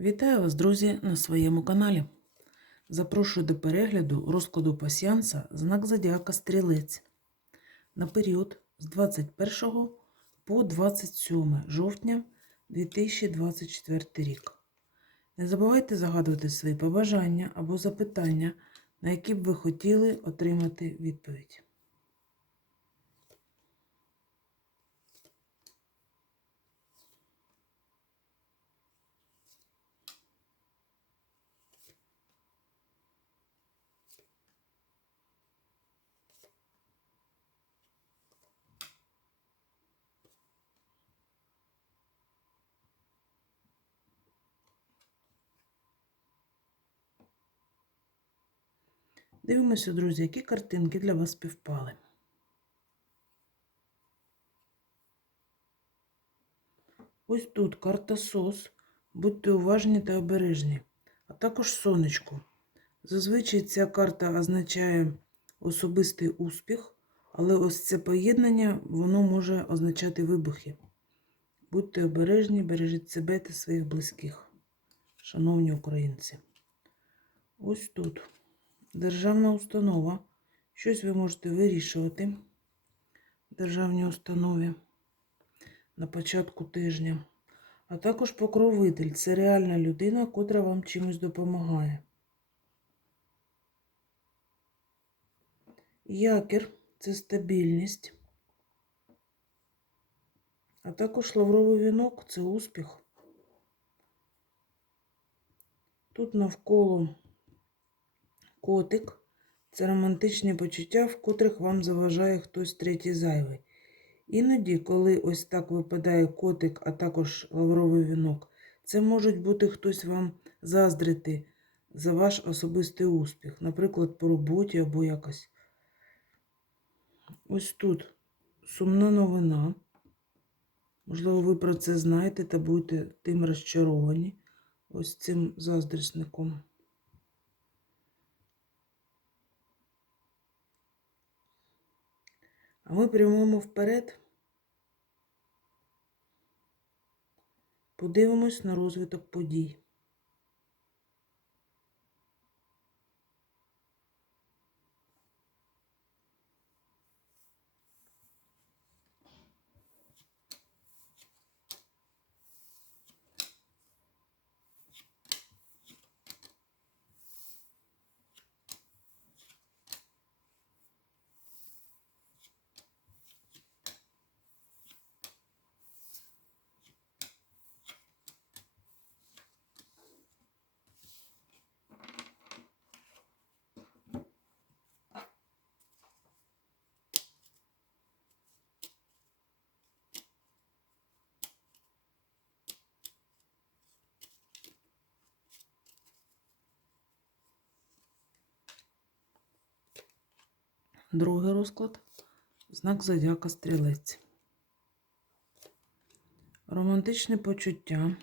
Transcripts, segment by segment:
Вітаю вас, друзі, на своєму каналі. Запрошую до перегляду розкладу пасіанса знак Зодіака Стрілець на період з 21 по 27 жовтня 2024 рік. Не забувайте загадувати свої побажання або запитання, на які б ви хотіли отримати відповідь. Дивимося, друзі, які картинки для вас співпали. Ось тут карта СОС. Будьте уважні та обережні, а також сонечко. Зазвичай ця карта означає особистий успіх, але ось це поєднання воно може означати вибухи. Будьте обережні, бережіть себе та своїх близьких, шановні українці. Ось тут державна установа. Щось ви можете вирішувати в державній установі на початку тижня. А також покровитель це реальна людина, котра вам чимось допомагає. Якір це стабільність. А також лавровий вінок це успіх. Тут навколо котик це романтичні почуття, в котрих вам заважає хтось третій зайвий. Іноді, коли ось так випадає котик, а також лавровий вінок, це можуть бути хтось вам заздрити за ваш особистий успіх, наприклад, по роботі або якось. Ось тут сумна новина. Можливо, ви про це знаєте та будете тим розчаровані ось цим заздрісником. А ми прямуємо вперед. Подивимось на розвиток подій. Другий розклад знак зодіака стрілець. Романтичне почуття,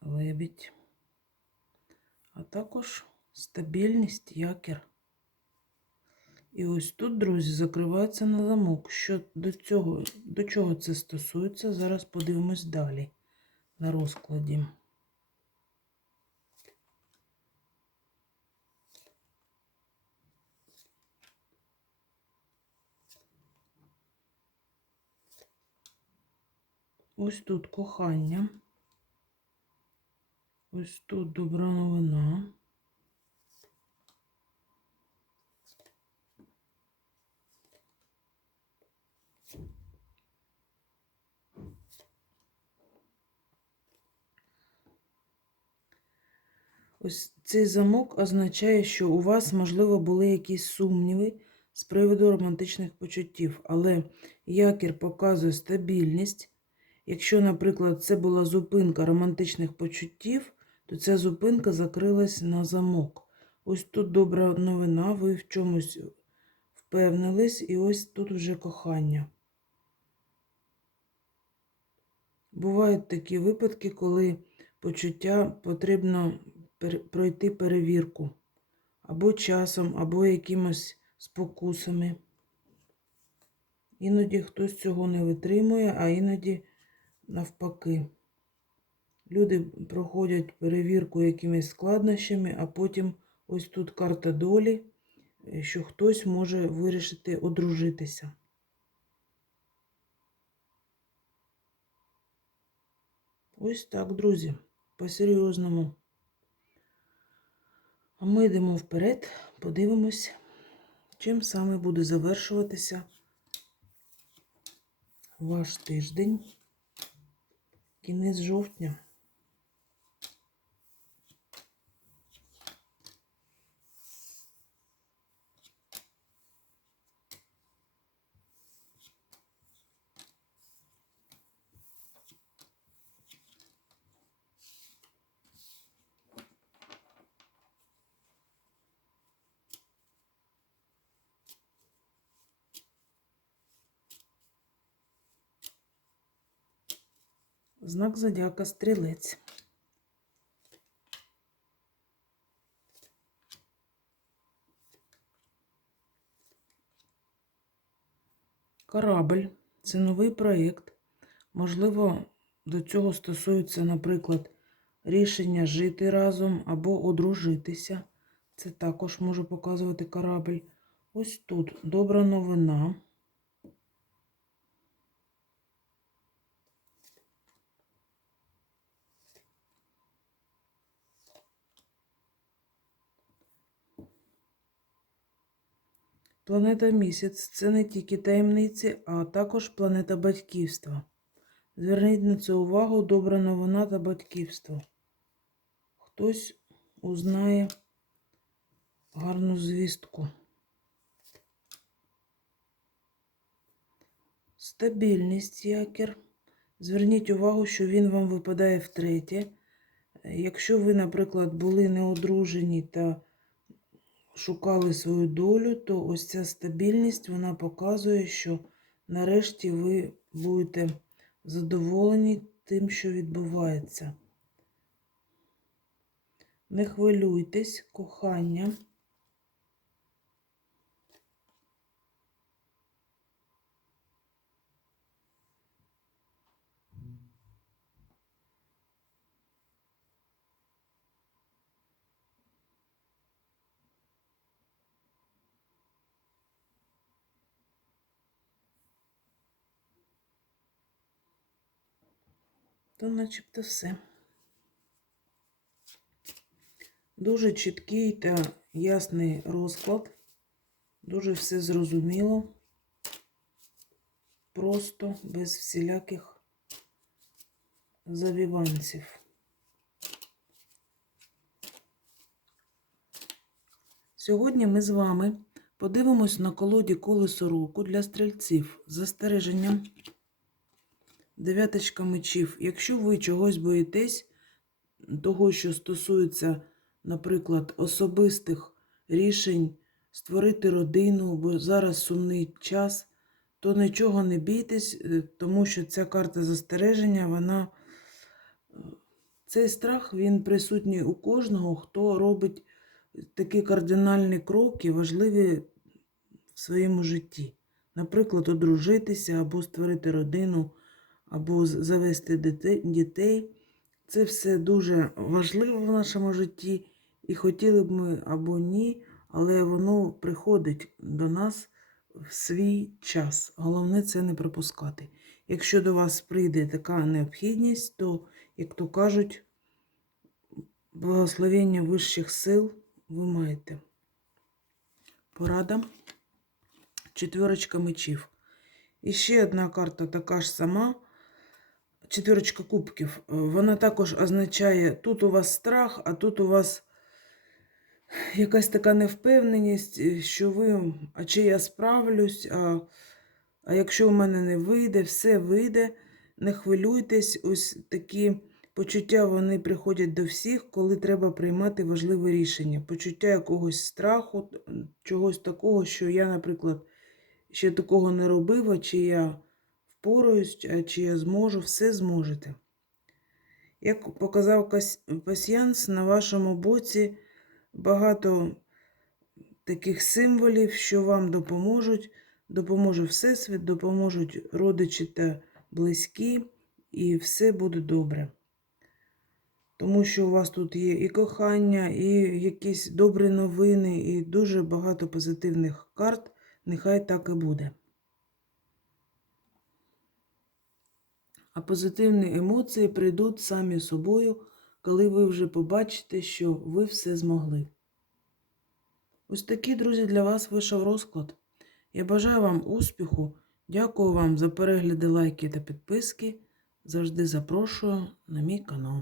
лебідь, а також стабільність, якір. І ось тут, друзі, закривається на замок. Що до цього, до чого це стосується, зараз подивимось далі на розкладі. Ось тут кохання. Ось тут добра новина. Ось цей замок означає, що у вас, можливо, були якісь сумніви з приводу романтичних почуттів, але якір показує стабільність. Якщо, наприклад, це була зупинка романтичних почуттів, то ця зупинка закрилась на замок. Ось тут добра новина, ви в чомусь впевнились, і ось тут вже кохання. Бувають такі випадки, коли почуття потрібно пройти перевірку або часом, або якимось спокусами. Іноді хтось цього не витримує, а іноді навпаки. Люди проходять перевірку якимись складнощами, а потім ось тут карта долі, е, що хтось може вирішити одружитися. Ось так, друзі, по-серйозному. А ми йдемо вперед, подивимось, чим саме буде завершуватися ваш тиждень, кінець жовтня. Знак зодіака стрілець. Корабль це новий проєкт. Можливо, до цього стосується, наприклад, рішення жити разом або одружитися. Це також може показувати корабль. Ось тут добра новина. Планета місяць це не тільки таємниці, а також планета батьківства. Зверніть на це увагу, добра новина та батьківство. Хтось узнає гарну звістку. Стабільність якір. Зверніть увагу, що він вам випадає втретє. Якщо ви, наприклад, були неодружені та шукали свою долю, то ось ця стабільність вона показує, що нарешті ви будете задоволені тим, що відбувається. Не хвилюйтесь, кохання. То начебто все. Дуже чіткий та ясний розклад. Дуже все зрозуміло. Просто без всіляких завіванців. Сьогодні ми з вами подивимось на колоді колесо року для стрільців з застереженням. Дев'яточка мечів. Якщо ви чогось боїтесь, того, що стосується, наприклад, особистих рішень, створити родину, бо зараз сумний час, то нічого не бійтесь, е, тому що ця карта застереження, вона. е, Цей страх він присутній у кожного, хто робить такі кардинальні кроки, важливі в своєму житті. Наприклад, одружитися або створити родину або завести дітей. Це все дуже важливо в нашому житті, і хотіли б ми або ні, але воно приходить до нас в свій час. Головне це не пропускати. Якщо до вас прийде така необхідність, то, як то кажуть, благословення вищих сил ви маєте. Порада. Четверочка мечів. І ще одна карта така ж сама. Четвірочка кубків. Вона також означає, тут у вас страх, а тут у вас якась така невпевненість, що ви, а чи я справлюсь, а, а якщо в мене не вийде, все вийде, не хвилюйтесь, ось такі почуття вони приходять до всіх, коли треба приймати важливе рішення. Почуття якогось страху, чогось такого, що я, наприклад, ще такого не робив, а чи я впораюсь, чи я зможу, все зможете. Як показав пасьянс, на вашому боці багато таких символів, що вам допоможуть. Допоможе Всесвіт, допоможуть родичі та близькі, і все буде добре. тому що у вас тут є і кохання, і якісь добрі новини, і дуже багато позитивних карт. Нехай так і буде. А позитивні емоції прийдуть самі собою, коли ви вже побачите, що ви все змогли. Ось такий, друзі, для вас вийшов розклад. Я бажаю вам успіху. Дякую вам за перегляди, лайки та підписки. Завжди запрошую на мій канал.